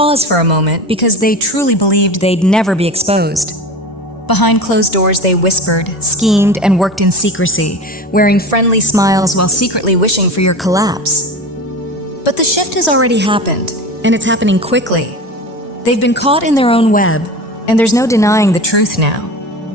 pause for a moment because they truly believed they'd never be exposed. Behind closed doors, they whispered, schemed, and worked in secrecy, wearing friendly smiles while secretly wishing for your collapse. But the shift has already happened, and it's happening quickly. They've been caught in their own web, and there's no denying the truth now.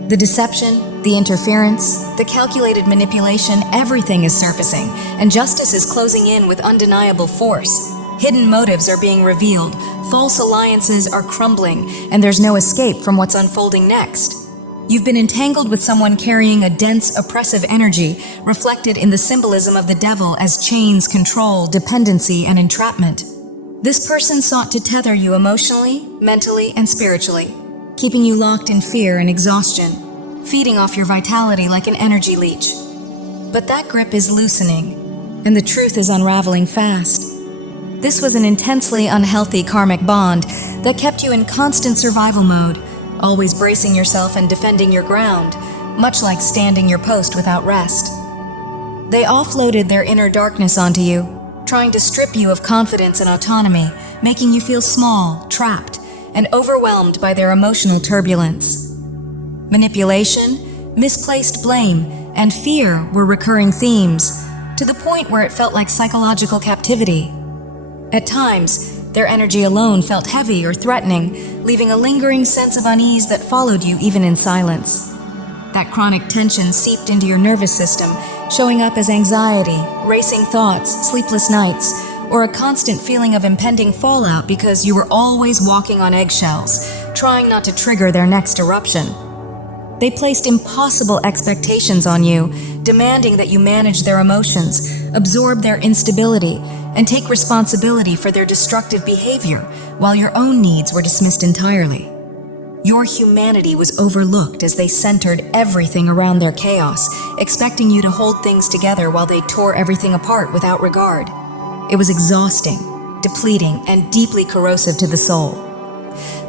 The deception, the interference, the calculated manipulation, everything is surfacing, and justice is closing in with undeniable force. Hidden motives are being revealed, false alliances are crumbling, and there's no escape from what's unfolding next. You've been entangled with someone carrying a dense, oppressive energy, reflected in the symbolism of the devil as chains, control, dependency, and entrapment. This person sought to tether you emotionally, mentally, and spiritually, keeping you locked in fear and exhaustion, feeding off your vitality like an energy leech. But that grip is loosening, and the truth is unraveling fast. This was an intensely unhealthy karmic bond that kept you in constant survival mode, always bracing yourself and defending your ground, much like standing your post without rest. They offloaded their inner darkness onto you, trying to strip you of confidence and autonomy, making you feel small, trapped, and overwhelmed by their emotional turbulence. Manipulation, misplaced blame, and fear were recurring themes, to the point where it felt like psychological captivity. At times, their energy alone felt heavy or threatening, leaving a lingering sense of unease that followed you even in silence. That chronic tension seeped into your nervous system, showing up as anxiety, racing thoughts, sleepless nights, or a constant feeling of impending fallout because you were always walking on eggshells, trying not to trigger their next eruption. They placed impossible expectations on you, demanding that you manage their emotions, absorb their instability, and take responsibility for their destructive behavior, while your own needs were dismissed entirely. Your humanity was overlooked as they centered everything around their chaos, expecting you to hold things together while they tore everything apart without regard. It was exhausting, depleting, and deeply corrosive to the soul.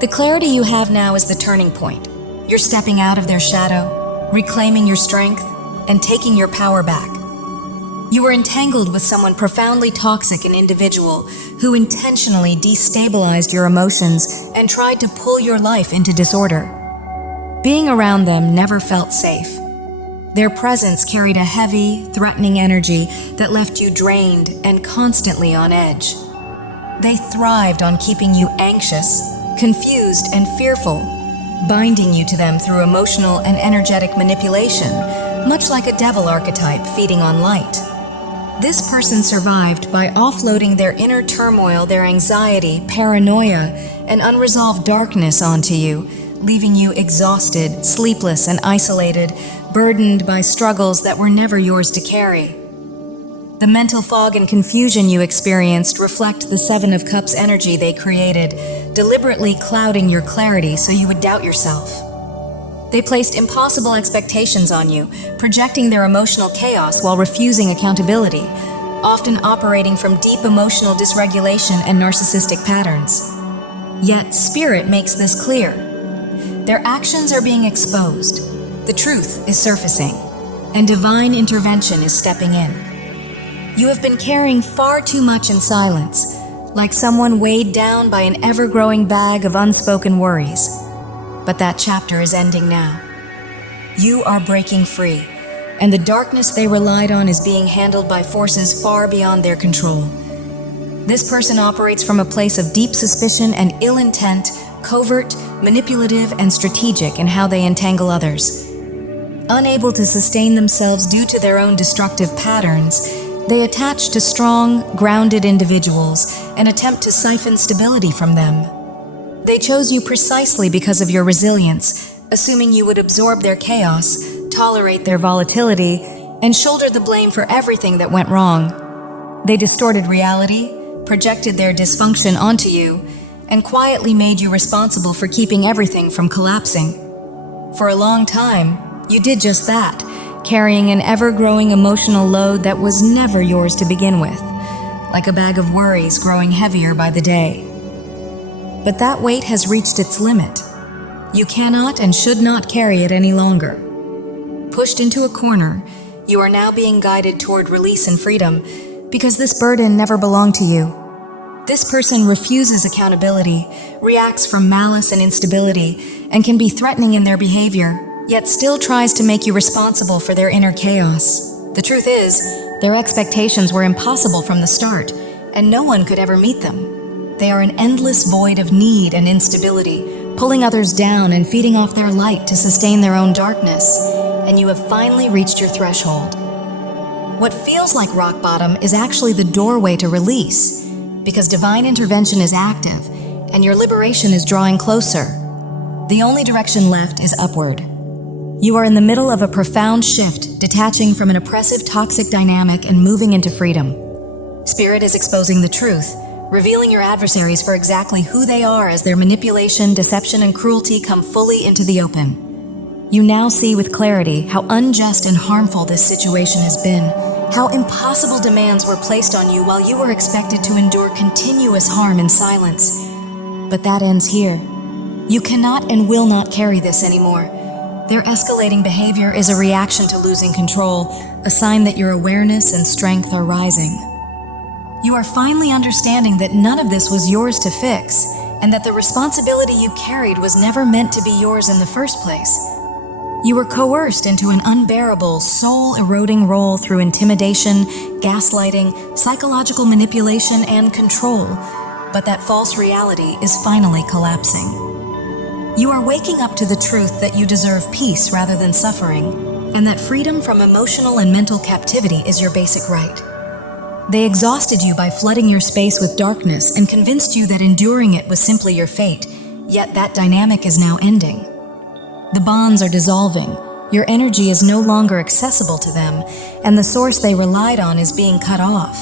The clarity you have now is the turning point. You're stepping out of their shadow, reclaiming your strength, and taking your power back. You were entangled with someone profoundly toxic and individual who intentionally destabilized your emotions and tried to pull your life into disorder. Being around them never felt safe. Their presence carried a heavy, threatening energy that left you drained and constantly on edge. They thrived on keeping you anxious, confused, and fearful, binding you to them through emotional and energetic manipulation, much like a devil archetype feeding on light. This person survived by offloading their inner turmoil, their anxiety, paranoia, and unresolved darkness onto you, leaving you exhausted, sleepless, and isolated, burdened by struggles that were never yours to carry. The mental fog and confusion you experienced reflect the Seven of Cups energy they created, deliberately clouding your clarity so you would doubt yourself. They placed impossible expectations on you, projecting their emotional chaos while refusing accountability, often operating from deep emotional dysregulation and narcissistic patterns. Yet, Spirit makes this clear. Their actions are being exposed, the truth is surfacing, and divine intervention is stepping in. You have been carrying far too much in silence, like someone weighed down by an ever-growing bag of unspoken worries. But that chapter is ending now. You are breaking free, and the darkness they relied on is being handled by forces far beyond their control. This person operates from a place of deep suspicion and ill intent, covert, manipulative, and strategic in how they entangle others. Unable to sustain themselves due to their own destructive patterns, they attach to strong, grounded individuals and attempt to siphon stability from them. They chose you precisely because of your resilience, assuming you would absorb their chaos, tolerate their volatility, and shoulder the blame for everything that went wrong. They distorted reality, projected their dysfunction onto you, and quietly made you responsible for keeping everything from collapsing. For a long time, you did just that, carrying an ever-growing emotional load that was never yours to begin with, like a bag of worries growing heavier by the day. But that weight has reached its limit. You cannot and should not carry it any longer. Pushed into a corner, you are now being guided toward release and freedom because this burden never belonged to you. This person refuses accountability, reacts from malice and instability, and can be threatening in their behavior, yet still tries to make you responsible for their inner chaos. The truth is, their expectations were impossible from the start, and no one could ever meet them. They are an endless void of need and instability, pulling others down and feeding off their light to sustain their own darkness, and you have finally reached your threshold. What feels like rock bottom is actually the doorway to release, because divine intervention is active, and your liberation is drawing closer. The only direction left is upward. You are in the middle of a profound shift, detaching from an oppressive, toxic dynamic and moving into freedom. Spirit is exposing the truth, revealing your adversaries for exactly who they are as their manipulation, deception, and cruelty come fully into the open. You now see with clarity how unjust and harmful this situation has been, how impossible demands were placed on you while you were expected to endure continuous harm in silence. But that ends here. You cannot and will not carry this anymore. Their escalating behavior is a reaction to losing control, a sign that your awareness and strength are rising. You are finally understanding that none of this was yours to fix, and that the responsibility you carried was never meant to be yours in the first place. You were coerced into an unbearable, soul-eroding role through intimidation, gaslighting, psychological manipulation, and control, but that false reality is finally collapsing. You are waking up to the truth that you deserve peace rather than suffering, and that freedom from emotional and mental captivity is your basic right. They exhausted you by flooding your space with darkness and convinced you that enduring it was simply your fate, yet that dynamic is now ending. The bonds are dissolving, your energy is no longer accessible to them, and the source they relied on is being cut off.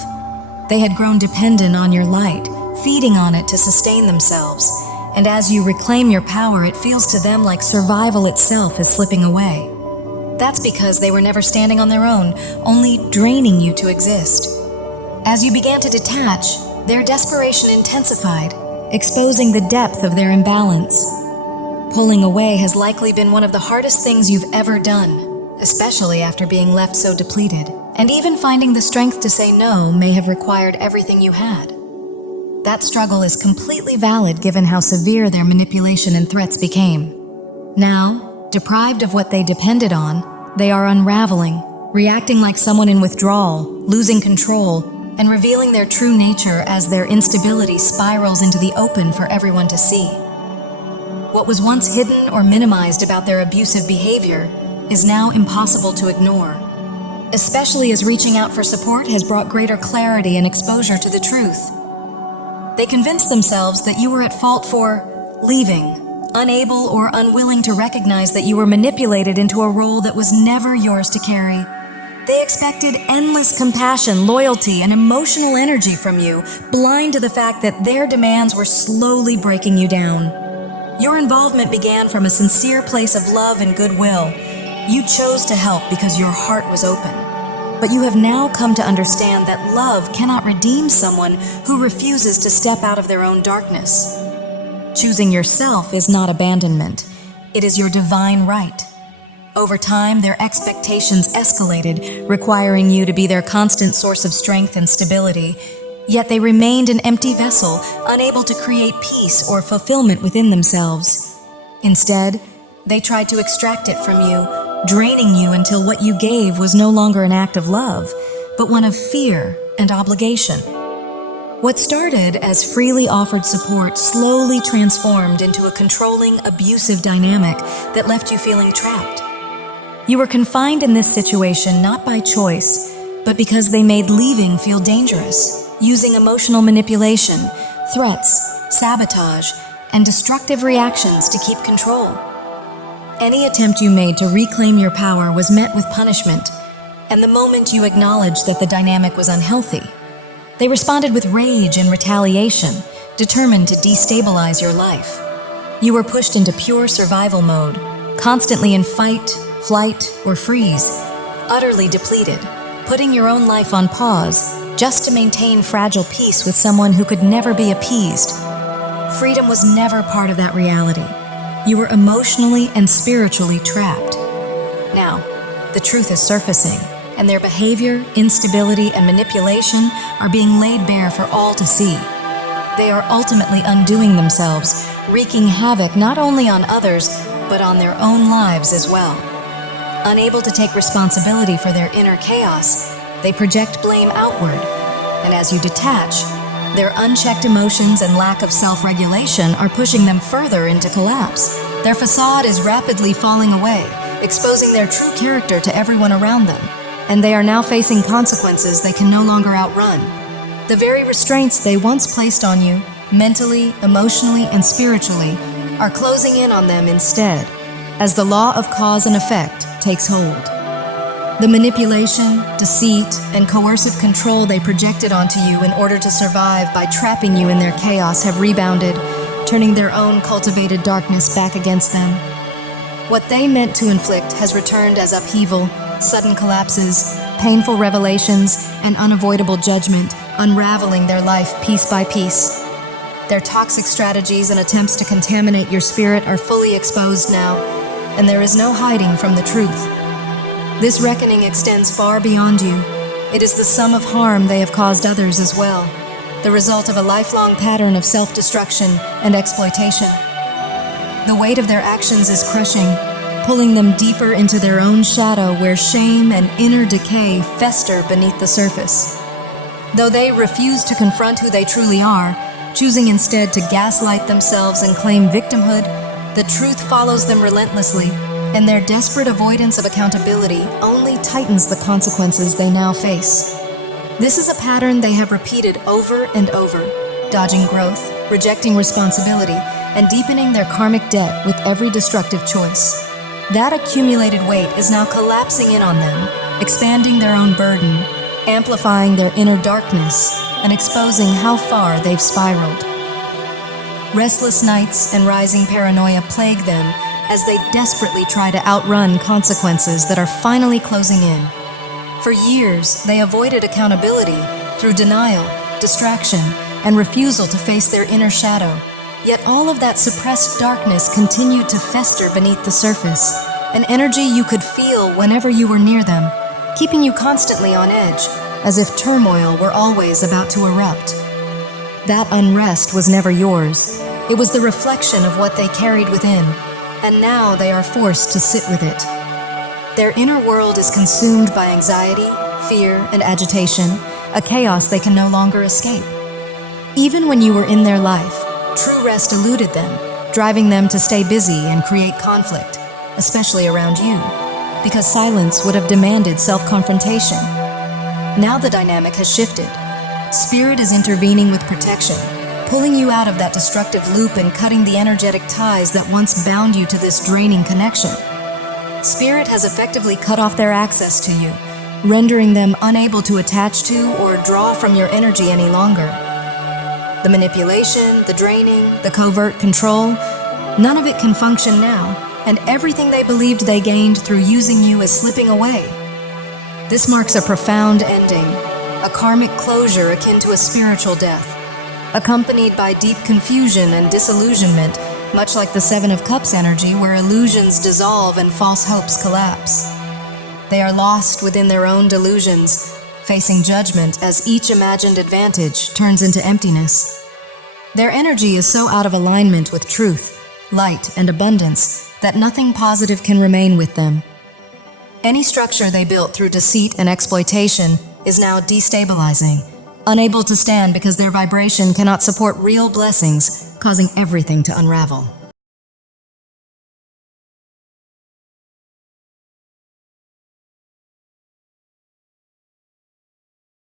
They had grown dependent on your light, feeding on it to sustain themselves, and as you reclaim your power, it feels to them like survival itself is slipping away. That's because they were never standing on their own, only draining you to exist. As you began to detach, their desperation intensified, exposing the depth of their imbalance. Pulling away has likely been one of the hardest things you've ever done, especially after being left so depleted. And even finding the strength to say no may have required everything you had. That struggle is completely valid given how severe their manipulation and threats became. Now, deprived of what they depended on, they are unraveling, reacting like someone in withdrawal, losing control, and revealing their true nature as their instability spirals into the open for everyone to see. What was once hidden or minimized about their abusive behavior is now impossible to ignore, especially as reaching out for support has brought greater clarity and exposure to the truth. They convinced themselves that you were at fault for leaving, unable or unwilling to recognize that you were manipulated into a role that was never yours to carry. They expected endless compassion, loyalty, and emotional energy from you, blind to the fact that their demands were slowly breaking you down. Your involvement began from a sincere place of love and goodwill. You chose to help because your heart was open. But you have now come to understand that love cannot redeem someone who refuses to step out of their own darkness. Choosing yourself is not abandonment. It is your divine right. Over time, their expectations escalated, requiring you to be their constant source of strength and stability. Yet they remained an empty vessel, unable to create peace or fulfillment within themselves. Instead, they tried to extract it from you, draining you until what you gave was no longer an act of love, but one of fear and obligation. What started as freely offered support slowly transformed into a controlling, abusive dynamic that left you feeling trapped. You were confined in this situation not by choice, but because they made leaving feel dangerous, using emotional manipulation, threats, sabotage, and destructive reactions to keep control. Any attempt you made to reclaim your power was met with punishment, and the moment you acknowledged that the dynamic was unhealthy, they responded with rage and retaliation, determined to destabilize your life. You were pushed into pure survival mode, constantly in fight, flight, or freeze, utterly depleted, putting your own life on pause just to maintain fragile peace with someone who could never be appeased. Freedom was never part of that reality. You were emotionally and spiritually trapped. Now, the truth is surfacing, and their behavior, instability, and manipulation are being laid bare for all to see. they are ultimately undoing themselves, wreaking havoc not only on others, but on their own lives as well. Unable to take responsibility for their inner chaos, they project blame outward, and as you detach, their unchecked emotions and lack of self-regulation are pushing them further into collapse. Their facade is rapidly falling away, exposing their true character to everyone around them, and they are now facing consequences they can no longer outrun. The very restraints they once placed on you, mentally, emotionally, and spiritually, are closing in on them instead, as the law of cause and effect takes hold. The manipulation, deceit, and coercive control they projected onto you in order to survive by trapping you in their chaos have rebounded, turning their own cultivated darkness back against them. What they meant to inflict has returned as upheaval, sudden collapses, painful revelations, and unavoidable judgment, unraveling their life piece by piece. Their toxic strategies and attempts to contaminate your spirit are fully exposed now, and there is no hiding from the truth. This reckoning extends far beyond you. It is the sum of harm they have caused others as well, the result of a lifelong pattern of self-destruction and exploitation. The weight of their actions is crushing, pulling them deeper into their own shadow where shame and inner decay fester beneath the surface. Though they refuse to confront who they truly are, choosing instead to gaslight themselves and claim victimhood, the truth follows them relentlessly, and their desperate avoidance of accountability only tightens the consequences they now face. This is a pattern they have repeated over and over, dodging growth, rejecting responsibility, and deepening their karmic debt with every destructive choice. That accumulated weight is now collapsing in on them, expanding their own burden, amplifying their inner darkness, and exposing how far they've spiraled. Restless nights and rising paranoia plague them as they desperately try to outrun consequences that are finally closing in. For years, they avoided accountability through denial, distraction, and refusal to face their inner shadow. Yet all of that suppressed darkness continued to fester beneath the surface, an energy you could feel whenever you were near them, keeping you constantly on edge, as if turmoil were always about to erupt. That unrest was never yours. It was the reflection of what they carried within, and now they are forced to sit with it. Their inner world is consumed by anxiety, fear, and agitation, a chaos they can no longer escape. Even when you were in their life, true rest eluded them, driving them to stay busy and create conflict, especially around you, because silence would have demanded self-confrontation. Now the dynamic has shifted. Spirit is intervening with protection, pulling you out of that destructive loop and cutting the energetic ties that once bound you to this draining connection. Spirit has effectively cut off their access to you, rendering them unable to attach to or draw from your energy any longer. The manipulation, the draining, the covert control, none of it can function now, and everything they believed they gained through using you is slipping away. This marks a profound ending, a karmic closure akin to a spiritual death, accompanied by deep confusion and disillusionment, much like the Seven of Cups energy where illusions dissolve and false hopes collapse. They are lost within their own delusions, facing judgment as each imagined advantage turns into emptiness. Their energy is so out of alignment with truth, light, and abundance that nothing positive can remain with them. Any structure they built through deceit and exploitation is now destabilizing, unable to stand because their vibration cannot support real blessings, causing everything to unravel.